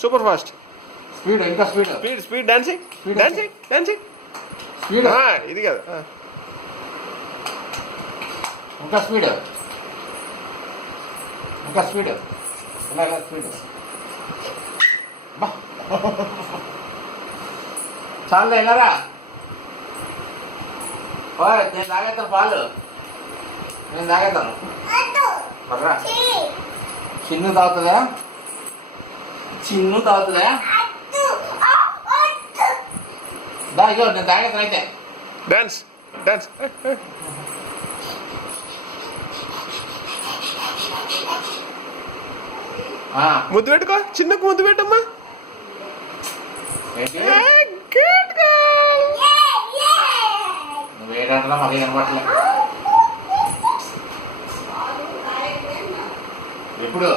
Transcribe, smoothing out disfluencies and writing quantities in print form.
Super fast. Speed, ఇంకా speed. Speed speed dancing dancing dancing. Speed, ఇది కాదు. ఇంకా స్పీడ్, ఇంకా స్పీడ్. ఇలా స్పీడ్. చాలే వెళ్ళరా. నేను తాగేస్తాను పాలు, నేను తాగేస్తాను. మర్రా చిన్ను తాగుతుందా? చిన్ను తాగుతుందా? ఇగో నేను తాగేస్తాను అయితే. Dance dance. ముద్దు పెట్టుకో, చిన్నకు ముద్దు పెట్టమ్మా. నువ్వేటంటున్నా మాకు కనపట్లే. ఎప్పుడు